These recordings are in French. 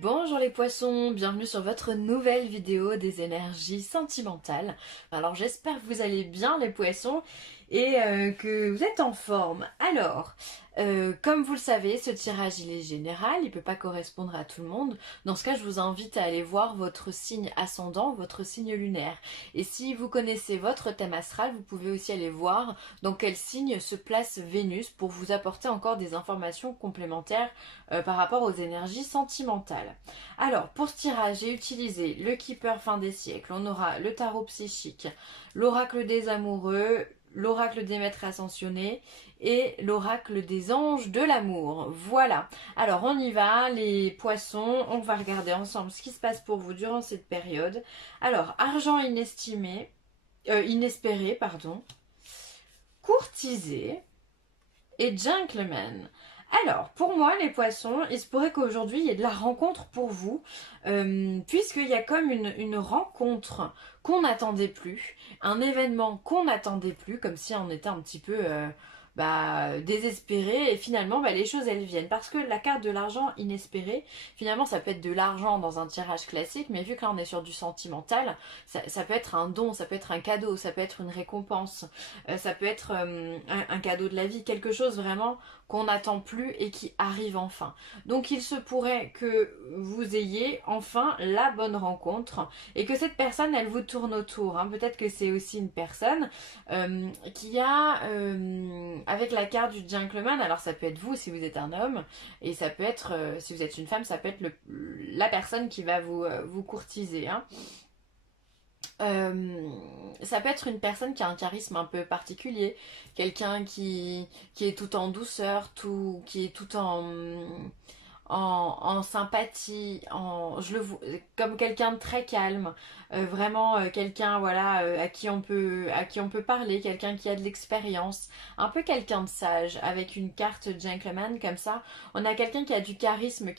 Bonjour les poissons, bienvenue sur votre nouvelle vidéo des énergies sentimentales. Alors j'espère que vous allez bien les poissons et que vous êtes en forme. Alors, comme vous le savez, ce tirage il est général, il ne peut pas correspondre à tout le monde. Dans ce cas, je vous invite à aller voir votre signe ascendant, votre signe lunaire. Et si vous connaissez votre thème astral, vous pouvez aussi aller voir dans quel signe se place Vénus pour vous apporter encore des informations complémentaires par rapport aux énergies sentimentales. Alors, pour ce tirage, j'ai utilisé le Keeper fin des siècles. On aura le tarot psychique, l'oracle des amoureux, l'oracle des maîtres ascensionnés et l'oracle des anges de l'amour. Voilà. Alors, on y va, les poissons. On va regarder ensemble ce qui se passe pour vous durant cette période. Alors, argent inespéré, pardon. Courtisé et gentleman. Alors, pour moi, les poissons, il se pourrait qu'aujourd'hui, il y ait de la rencontre pour vous, puisqu'il y a comme une rencontre qu'on n'attendait plus, un événement qu'on n'attendait plus, comme si on était un petit peu désespéré, et finalement, les choses, elles viennent. Parce que la carte de l'argent inespéré, finalement, ça peut être de l'argent dans un tirage classique, mais vu que là, on est sur du sentimental, ça peut être un don, ça peut être un cadeau, ça peut être une récompense, ça peut être un cadeau de la vie, quelque chose vraiment qu'on n'attend plus et qui arrive enfin. Donc il se pourrait que vous ayez enfin la bonne rencontre et que cette personne, elle vous tourne autour. Hein. Peut-être que c'est aussi une personne qui a, avec la carte du gentleman, alors ça peut être vous si vous êtes un homme, et ça peut être, si vous êtes une femme, ça peut être la personne qui va vous courtiser. Hein. Ça peut être une personne qui a un charisme un peu particulier, quelqu'un qui est tout en douceur, qui est tout en sympathie, comme quelqu'un de très calme, vraiment quelqu'un voilà à qui on peut parler, quelqu'un qui a de l'expérience, un peu quelqu'un de sage avec une carte gentleman comme ça. On a quelqu'un qui a du charisme,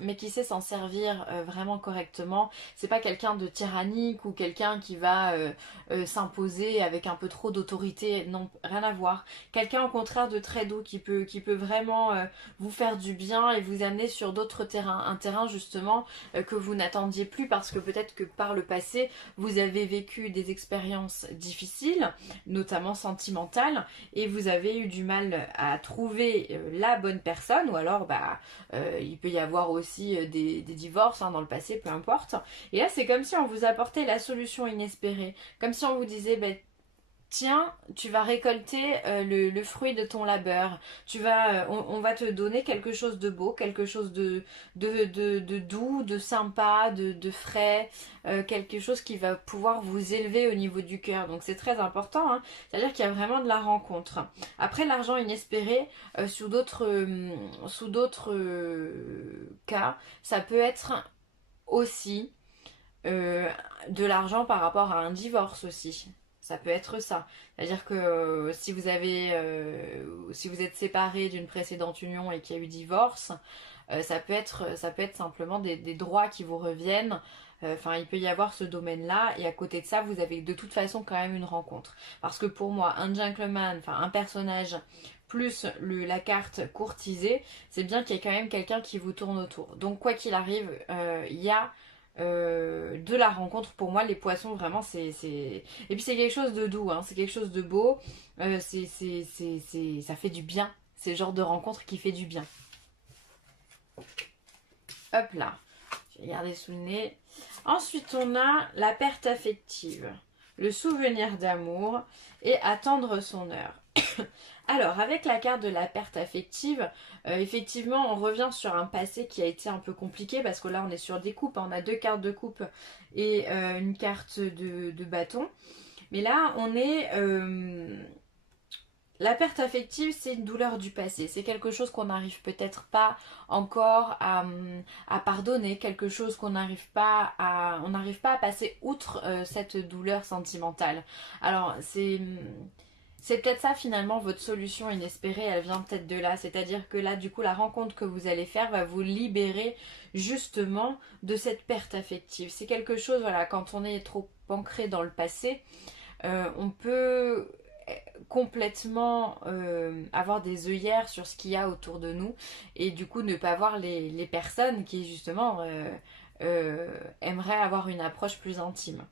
mais qui sait s'en servir vraiment correctement. C'est pas quelqu'un de tyrannique ou quelqu'un qui va s'imposer avec un peu trop d'autorité. Non, rien à voir. Quelqu'un au contraire de très doux qui peut vraiment vous faire du bien et vous amener sur d'autres terrains. Un terrain justement que vous n'attendiez plus parce que peut-être que par le passé, vous avez vécu des expériences difficiles, notamment sentimentales, et vous avez eu du mal à trouver la bonne personne, ou alors il peut y avoir aussi des divorces dans le passé, peu importe. Et là, c'est comme si on vous apportait la solution inespérée, comme si on vous disait, tiens, tu vas récolter le fruit de ton labeur. On va te donner quelque chose de beau, quelque chose de doux, de sympa, de frais, quelque chose qui va pouvoir vous élever au niveau du cœur. Donc c'est très important, hein. C'est-à-dire qu'il y a vraiment de la rencontre. Après, l'argent inespéré, sous d'autres cas, ça peut être aussi de l'argent par rapport à un divorce aussi. Ça peut être ça. C'est-à-dire que si vous êtes séparé d'une précédente union et qu'il y a eu divorce, ça peut être simplement des droits qui vous reviennent. Enfin, il peut y avoir ce domaine-là. Et à côté de ça, vous avez de toute façon quand même une rencontre. Parce que pour moi, un gentleman, enfin un personnage plus la carte courtisée, c'est bien qu'il y ait quand même quelqu'un qui vous tourne autour. Donc quoi qu'il arrive, il y a de la rencontre. Pour moi, les poissons, vraiment, et puis c'est quelque chose de doux, hein, c'est quelque chose de beau, ça fait du bien. C'est le genre de rencontre qui fait du bien. Hop là, je vais garder sous le nez. Ensuite, on a la perte affective, le souvenir d'amour et attendre son heure. Alors, avec la carte de la perte affective, effectivement, on revient sur un passé qui a été un peu compliqué parce que là, on est sur des coupes. Hein. On a deux cartes de coupe et une carte de bâton. Mais là, on est... la perte affective, c'est une douleur du passé. C'est quelque chose qu'on n'arrive peut-être pas encore à pardonner, quelque chose qu'on n'arrive pas à... On n'arrive pas à passer outre cette douleur sentimentale. Alors, c'est peut-être ça finalement votre solution inespérée, elle vient peut-être de là. C'est-à-dire que là, du coup, la rencontre que vous allez faire va vous libérer justement de cette perte affective. C'est quelque chose, voilà, quand on est trop ancré dans le passé, on peut complètement avoir des œillères sur ce qu'il y a autour de nous et du coup ne pas voir les personnes qui justement aimeraient avoir une approche plus intime.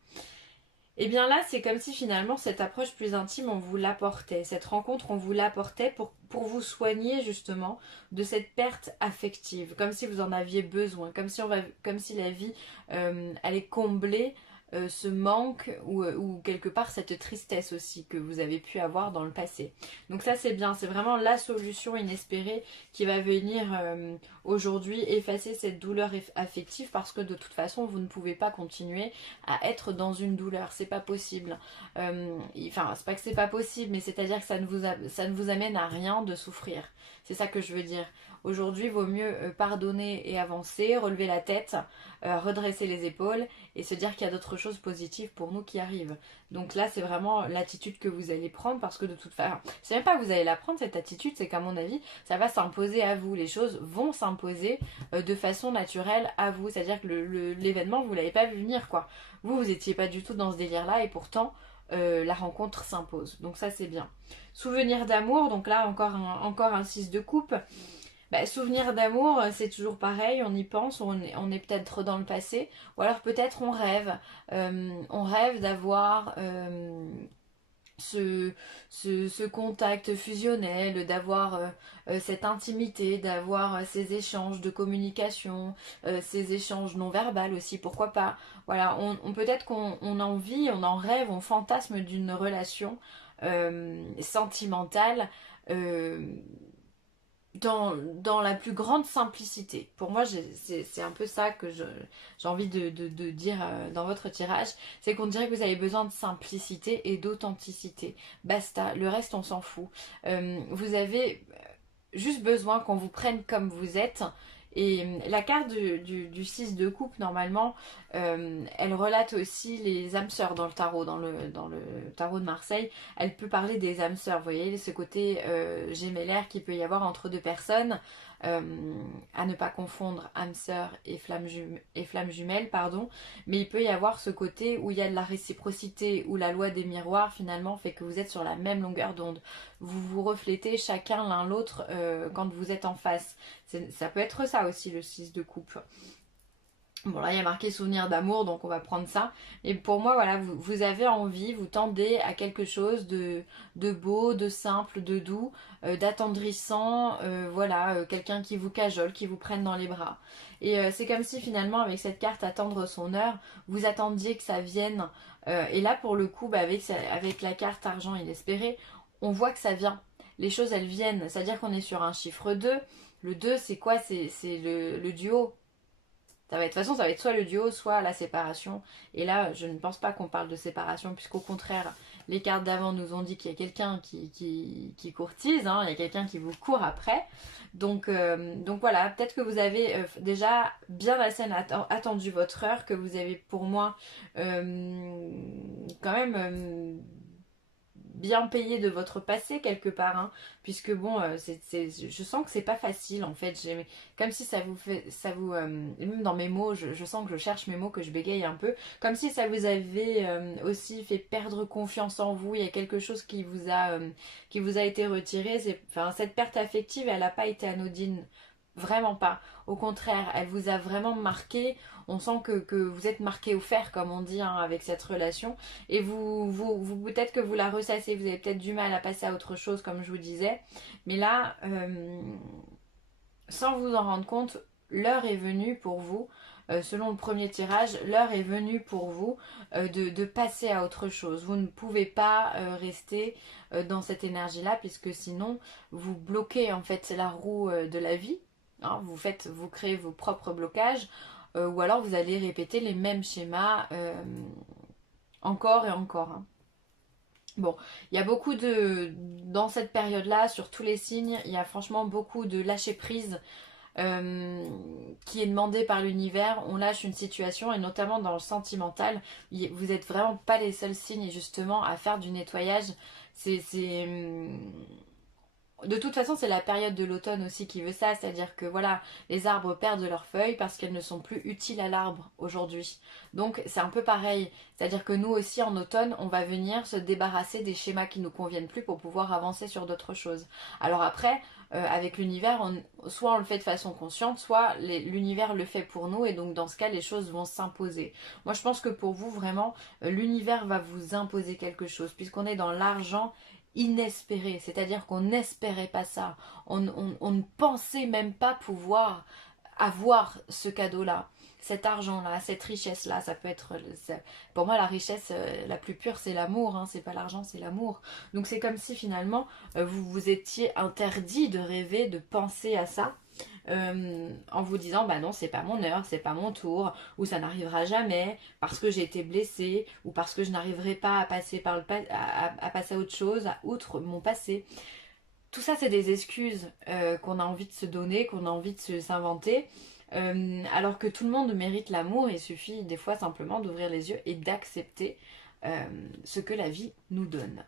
Et bien là, c'est comme si finalement cette approche plus intime, on vous l'apportait. Cette rencontre, on vous l'apportait pour vous soigner justement de cette perte affective, comme si vous en aviez besoin, comme si la vie allait combler ce manque ou quelque part cette tristesse aussi que vous avez pu avoir dans le passé. Donc ça c'est bien, c'est vraiment la solution inespérée qui va venir aujourd'hui effacer cette douleur affective parce que de toute façon vous ne pouvez pas continuer à être dans une douleur, c'est pas possible. Enfin, c'est pas que c'est pas possible, mais c'est-à-dire que ça ne vous amène à rien de souffrir. C'est ça que je veux dire. Aujourd'hui, vaut mieux pardonner et avancer, relever la tête, redresser les épaules et se dire qu'il y a d'autres choses positives pour nous qui arrivent. Donc là, c'est vraiment l'attitude que vous allez prendre parce que de toute façon, c'est même pas que vous allez la prendre cette attitude, c'est qu'à mon avis, ça va s'imposer à vous. Les choses vont s'imposer de façon naturelle à vous. C'est-à-dire que l'événement, vous l'avez pas vu venir quoi. Vous étiez pas du tout dans ce délire-là et pourtant la rencontre s'impose. Donc ça c'est bien. Souvenir d'amour, donc là encore un 6 de coupe. Bah, souvenir d'amour, c'est toujours pareil, on y pense, on est peut-être dans le passé, ou alors peut-être on rêve d'avoir ce contact fusionnel, d'avoir cette intimité, d'avoir ces échanges de communication, ces échanges non verbaux aussi, pourquoi pas. Voilà, peut-être qu'on en vit, on en rêve, on fantasme d'une relation sentimentale. euh, dans la plus grande simplicité. Pour moi, c'est un peu ça que j'ai envie de dire dans votre tirage. C'est qu'on dirait que vous avez besoin de simplicité et d'authenticité. Basta, le reste, on s'en fout. Vous avez juste besoin qu'on vous prenne comme vous êtes. Et la carte du 6 de coupe, normalement, elle relate aussi les âmes sœurs dans le tarot, dans le tarot de Marseille. Elle peut parler des âmes sœurs, vous voyez, ce côté gémellaire qu'il peut y avoir entre deux personnes. euh, à ne pas confondre âme sœur et flamme jumelle, pardon. Mais il peut y avoir ce côté où il y a de la réciprocité, où la loi des miroirs finalement fait que vous êtes sur la même longueur d'onde. Vous vous reflétez chacun l'un l'autre quand vous êtes en face. Ça peut être ça aussi le 6 de coupe. Bon là il y a marqué souvenir d'amour donc on va prendre ça. Et pour moi voilà vous avez envie, vous tendez à quelque chose de beau, de simple, de doux, d'attendrissant, voilà, quelqu'un qui vous cajole, qui vous prenne dans les bras. Et c'est comme si finalement avec cette carte attendre son heure, vous attendiez que ça vienne. Et là pour le coup bah, avec la carte argent inespéré, on voit que ça vient. Les choses elles viennent, c'est-à-dire qu'on est sur un chiffre 2. Le 2 c'est quoi? C'est le duo. De toute façon, ça va être soit le duo, soit la séparation. Et là, je ne pense pas qu'on parle de séparation, puisqu'au contraire, les cartes d'avant nous ont dit qu'il y a quelqu'un qui courtise, hein, il y a quelqu'un qui vous court après. Donc voilà, peut-être que vous avez déjà bien assez attendu votre heure, que vous avez pour moi quand même bien payé de votre passé quelque part, hein, puisque bon, je sens que c'est pas facile en fait. Comme si ça vous fait, même dans mes mots, je sens que je cherche mes mots, que je bégaye un peu, comme si ça vous avait aussi fait perdre confiance en vous. Il y a quelque chose qui vous a été retiré. Enfin, cette perte affective, elle n'a pas été anodine. Vraiment pas. Au contraire, elle vous a vraiment marqué. On sent que vous êtes marqué au fer, comme on dit, hein, avec cette relation. Et peut-être que vous la ressassez. Vous avez peut-être du mal à passer à autre chose, comme je vous disais. Mais là, sans vous en rendre compte, l'heure est venue pour vous. Selon le premier tirage, l'heure est venue pour vous de passer à autre chose. Vous ne pouvez pas rester dans cette énergie-là, puisque sinon, vous bloquez en fait la roue de la vie. Hein, vous créez vos propres blocages, ou alors vous allez répéter les mêmes schémas encore et encore. Hein. Bon, il y a beaucoup dans cette période-là, sur tous les signes, il y a franchement beaucoup de lâcher prise qui est demandé par l'univers. On lâche une situation et notamment dans le sentimental, vous n'êtes vraiment pas les seuls signes justement à faire du nettoyage. C'est De toute façon, c'est la période de l'automne aussi qui veut ça, c'est-à-dire que voilà, les arbres perdent leurs feuilles parce qu'elles ne sont plus utiles à l'arbre aujourd'hui. Donc c'est un peu pareil, c'est-à-dire que nous aussi en automne, on va venir se débarrasser des schémas qui nous conviennent plus pour pouvoir avancer sur d'autres choses. Alors après, avec l'univers, soit on le fait de façon consciente, soit l'univers le fait pour nous et donc dans ce cas, les choses vont s'imposer. Moi, je pense que pour vous, vraiment, l'univers va vous imposer quelque chose puisqu'on est dans l'argent inespéré, c'est-à-dire qu'on n'espérait pas ça, on ne pensait même pas pouvoir avoir ce cadeau-là, cet argent-là, cette richesse-là, ça peut être, pour moi la richesse la plus pure c'est l'amour, hein, c'est pas l'argent, c'est l'amour. Donc c'est comme si finalement vous vous étiez interdit de rêver, de penser à ça, en vous disant bah non c'est pas mon heure, c'est pas mon tour, ou ça n'arrivera jamais parce que j'ai été blessée, ou parce que je n'arriverai pas à passer par à passer à autre chose, à outre mon passé. Tout ça c'est des excuses qu'on a envie de se donner, qu'on a envie de s'inventer. Alors que tout le monde mérite l'amour, il suffit des fois simplement d'ouvrir les yeux et d'accepter ce que la vie nous donne.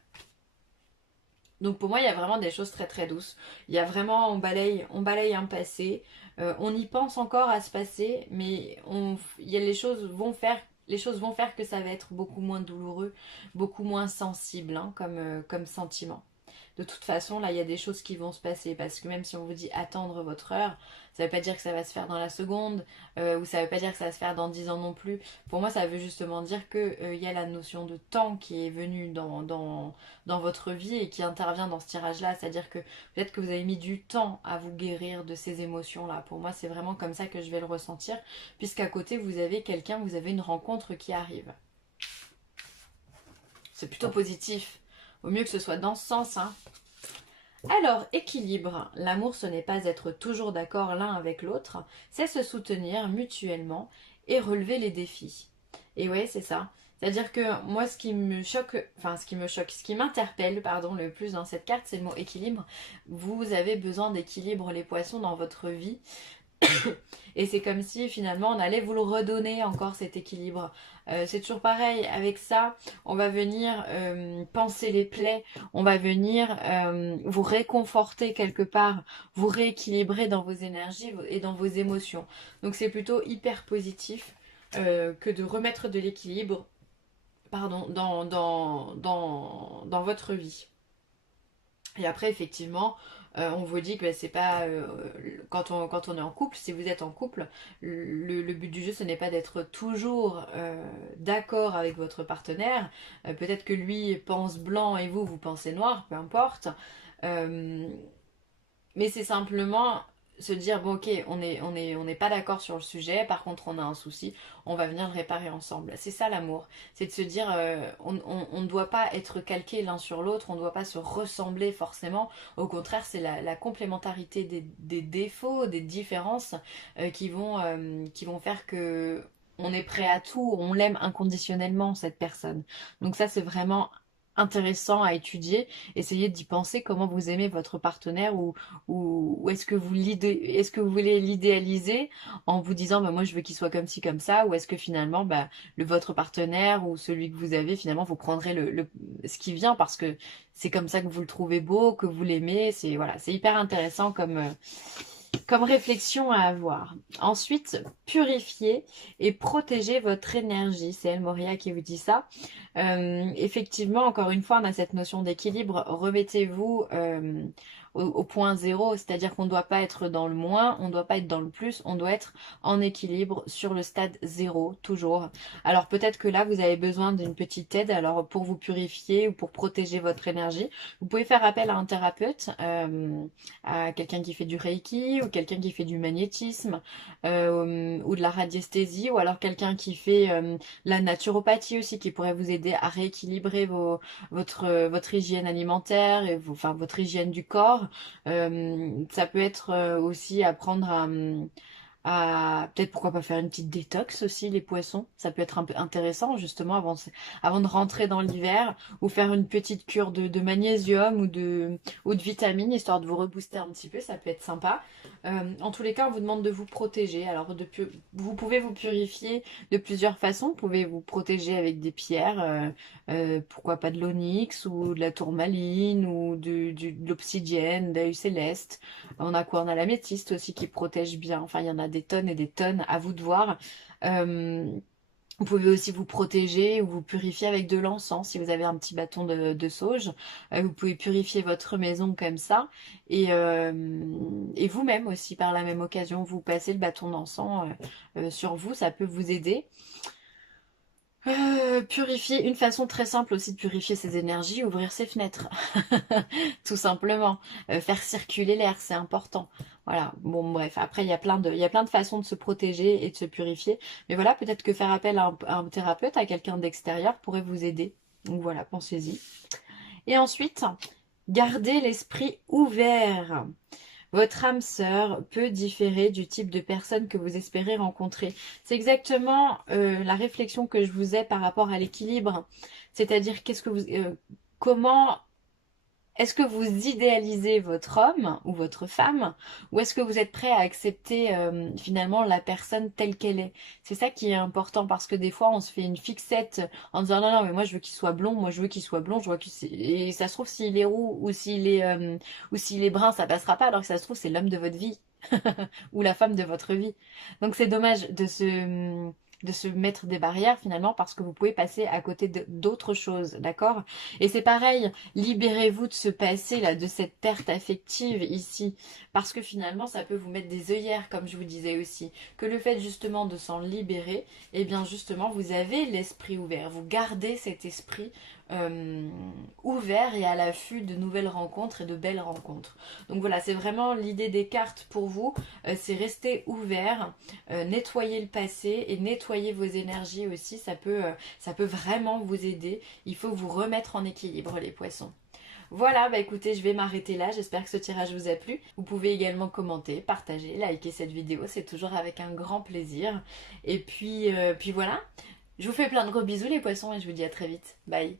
Donc pour moi, il y a vraiment des choses très très douces. Il y a vraiment, on balaye un passé, on y pense encore à ce passé, mais il y a, les choses vont faire que ça va être beaucoup moins douloureux, beaucoup moins sensible hein, comme sentiment. De toute façon, là, il y a des choses qui vont se passer parce que même si on vous dit attendre votre heure, ça ne veut pas dire que ça va se faire dans la seconde ou ça ne veut pas dire que ça va se faire dans 10 ans non plus. Pour moi, ça veut justement dire que il y a la notion de temps qui est venue dans votre vie et qui intervient dans ce tirage-là. C'est-à-dire que peut-être que vous avez mis du temps à vous guérir de ces émotions-là. Pour moi, c'est vraiment comme ça que je vais le ressentir, puisqu'à côté, vous avez quelqu'un, vous avez une rencontre qui arrive. C'est plutôt positif. Au mieux que ce soit dans ce sens, hein. Alors, équilibre. L'amour, ce n'est pas être toujours d'accord l'un avec l'autre, c'est se soutenir mutuellement et relever les défis. Et ouais, c'est ça. C'est-à-dire que moi, ce qui m'interpelle, pardon, le plus dans cette carte, c'est le mot équilibre. Vous avez besoin d'équilibre, les poissons, dans votre vie. Et c'est comme si finalement on allait vous le redonner encore cet équilibre. C'est toujours pareil avec ça. On va venir panser les plaies. On va venir vous réconforter quelque part, vous rééquilibrer dans vos énergies et dans vos émotions. Donc c'est plutôt hyper positif que de remettre de l'équilibre, pardon, dans votre vie. Et après, effectivement, on vous dit que bah, c'est pas. Quand on est en couple, si vous êtes en couple, le but du jeu, ce n'est pas d'être toujours d'accord avec votre partenaire. Peut-être que lui pense blanc et vous, vous pensez noir, peu importe. Euh, mais c'est simplement se dire, bon ok, on n'est pas d'accord sur le sujet, par contre on a un souci, on va venir le réparer ensemble. C'est ça l'amour, c'est de se dire, on ne doit pas être calqué l'un sur l'autre, on ne doit pas se ressembler forcément, au contraire c'est la complémentarité des défauts, des différences qui vont faire que on est prêt à tout, on l'aime inconditionnellement cette personne. Donc ça c'est vraiment intéressant à étudier, essayez d'y penser comment vous aimez votre partenaire ou est-ce que vous voulez l'idéaliser en vous disant bah, moi je veux qu'il soit comme ci comme ça ou est-ce que finalement bah, votre partenaire ou celui que vous avez finalement vous prendrez ce qui vient parce que c'est comme ça que vous le trouvez beau, que vous l'aimez, c'est voilà, c'est hyper intéressant comme réflexion à avoir. Ensuite, purifier et protéger votre énergie. C'est El Moria qui vous dit ça. Effectivement, encore une fois, on a cette notion d'équilibre. Remettez-vous au point zéro, c'est-à-dire qu'on ne doit pas être dans le moins, on ne doit pas être dans le plus, on doit être en équilibre sur le stade zéro, toujours. Alors peut-être que là, vous avez besoin d'une petite aide, alors pour vous purifier ou pour protéger votre énergie, vous pouvez faire appel à un thérapeute, à quelqu'un qui fait du Reiki ou quelqu'un qui fait du magnétisme ou de la radiesthésie ou alors quelqu'un qui fait la naturopathie aussi qui pourrait vous aider à rééquilibrer votre hygiène alimentaire et enfin votre hygiène du corps. Ça peut être aussi apprendre à peut-être pourquoi pas faire une petite détox aussi, les poissons. Ça peut être un peu intéressant justement avant de rentrer dans l'hiver, ou faire une petite cure de magnésium ou de vitamines, histoire de vous rebooster un petit peu, ça peut être sympa. En tous les cas, on vous demande de vous protéger. Alors vous pouvez vous purifier de plusieurs façons. Vous pouvez vous protéger avec des pierres, pourquoi pas de l'onyx ou de la tourmaline ou de l'obsidienne, d'œil céleste. On a quoi? On a l'améthyste aussi qui protège bien. Enfin, il y en a des tonnes et des tonnes, à vous de voir. Euh, Vous pouvez aussi vous protéger ou vous purifier avec de l'encens. Si vous avez un petit bâton de sauge, vous pouvez purifier votre maison comme ça. Et vous-même aussi, par la même occasion, vous passez le bâton d'encens sur vous. Ça peut vous aider. Purifier, une façon très simple aussi de purifier ses énergies, ouvrir ses fenêtres. Tout simplement. Faire circuler l'air, c'est important. Voilà. Bon, bref. Après, il y a plein de façons de se protéger et de se purifier. Mais voilà, peut-être que faire appel à un thérapeute, à quelqu'un d'extérieur pourrait vous aider. Donc voilà, pensez-y. Et ensuite, gardez l'esprit ouvert. Votre âme sœur peut différer du type de personne que vous espérez rencontrer. C'est exactement la réflexion que je vous ai par rapport à l'équilibre. C'est-à-dire, comment est-ce que vous idéalisez votre homme ou votre femme, ou est-ce que vous êtes prêt à accepter finalement la personne telle qu'elle est? C'est ça qui est important, parce que des fois on se fait une fixette en disant non non mais moi je veux qu'il soit blond, moi je veux qu'il soit blond, je vois et ça se trouve s'il est roux ou s'il est brun ça passera pas, alors que ça se trouve c'est l'homme de votre vie ou la femme de votre vie. Donc c'est dommage de se mettre des barrières finalement, parce que vous pouvez passer à côté d'autres choses, d'accord? Et c'est pareil, libérez-vous de ce passé là, de cette perte affective ici, parce que finalement ça peut vous mettre des œillères, comme je vous disais aussi, que le fait justement de s'en libérer, eh bien justement vous avez l'esprit ouvert, vous gardez cet esprit euh, ouvert et à l'affût de nouvelles rencontres et de belles rencontres. Donc voilà, c'est vraiment l'idée des cartes pour vous, c'est rester ouvert, nettoyer le passé et nettoyer vos énergies aussi, ça peut vraiment vous aider. Il faut vous remettre en équilibre, les poissons. Voilà, bah écoutez, je vais m'arrêter là. J'espère que ce tirage vous a plu. Vous pouvez également commenter, partager, liker cette vidéo. C'est toujours avec un grand plaisir. Et puis voilà. Je vous fais plein de gros bisous, les poissons, et je vous dis à très vite. Bye.